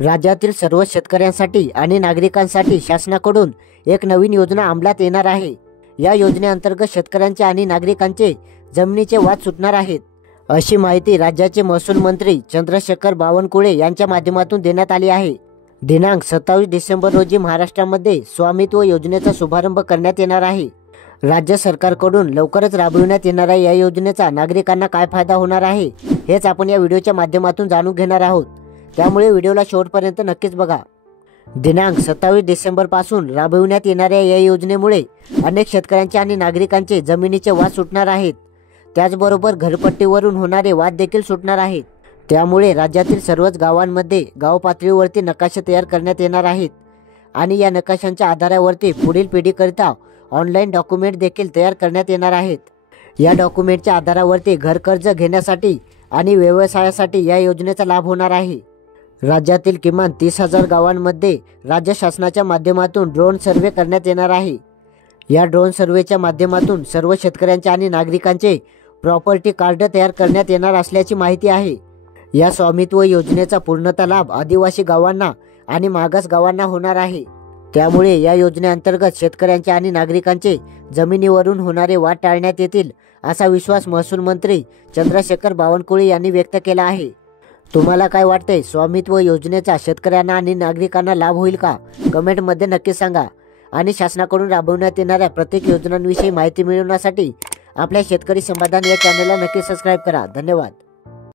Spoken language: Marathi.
राज्यातील सर्व शेतकऱ्यांसाठी आणि नागरिकांसाठी शासनाकडून एक नवीन योजना अंमलात येणार आहे। या योजनेअंतर्गत शेतकऱ्यांचे आणि नागरिकांचे जमिनीचे वाद सुटणार आहेत, अशी माहिती राज्याचे महसूल मंत्री चंद्रशेखर बावनकुळे यांच्या माध्यमातून देण्यात आली आहे। दिनांक 27 डिसेंबर रोजी महाराष्ट्रामध्ये स्वामित्व योजनेचा शुभारंभ करण्यात येणार आहे। राज्य सरकारकडून लवकरच राबविण्यात येणाऱ्या या योजनेचा नागरिकांना काय फायदा होणार आहे, हेच आपण या व्हिडिओच्या माध्यमातून जाणून घेणार आहोत। त्यामुळे व्हिडिओला शेवटपर्यंत नक्कीच बघा। दिनांक 27 डिसेंबर पासून राबविण्यात येणाऱ्या या योजनेमुळे अनेक शेतकऱ्यांचे आणि नागरिकांचे जमिनीचे वाद सुटणार आहेत। त्याचबरोबर घरपट्टीवरून होणारे वाद देखील सुटणार आहेत। त्यामुळे राज्यातील सर्वच गावांमध्ये गाव पातळीवरती नकाशे तयार करण्यात येणार आहेत आणि या नकाशांच्या आधारावरती पुढील पिढीकरिता ऑनलाईन डॉक्युमेंट देखील तयार करण्यात येणार आहेत। या डॉक्युमेंटच्या आधारावरती घर कर्ज घेण्यासाठी आणि व्यवसायासाठी या योजनेचा लाभ होणार आहे। राज्यातील किमान 30,000 गावांमध्ये राज्य शासनाच्या माध्यमातून ड्रोन सर्वे करण्यात येणार आहे। या ड्रोन सर्वेच्या माध्यमातून सर्व शेतकऱ्यांचे आणि नागरिकांचे प्रॉपर्टी कार्ड तयार करण्यात येणार असल्याची माहिती आहे। या स्वामित्व योजनेचा पूर्णतः लाभ आदिवासी गावांना आणि मागास गावांना होणार आहे। त्यामुळे या योजनेअंतर्गत शेतकऱ्यांचे आणि नागरिकांचे जमिनीवरून होणारे वाद टाळण्यात येतील, असा विश्वास महसूल मंत्री चंद्रशेखर बावनकुळे यांनी व्यक्त केला आहे। तुम्हाला काय वाटते, स्वामित्व योजनेचा शेतकऱ्यांना आणि नागरिकांना लाभ होईल का? कमेंटमध्ये नक्की सांगा। आणि शासनाकडून राबवण्यात येणाऱ्या प्रत्येक योजनांविषयी माहिती मिळवण्यासाठी आपल्या शेतकरी समाधान या चॅनलला नक्की सबस्क्राईब करा। धन्यवाद।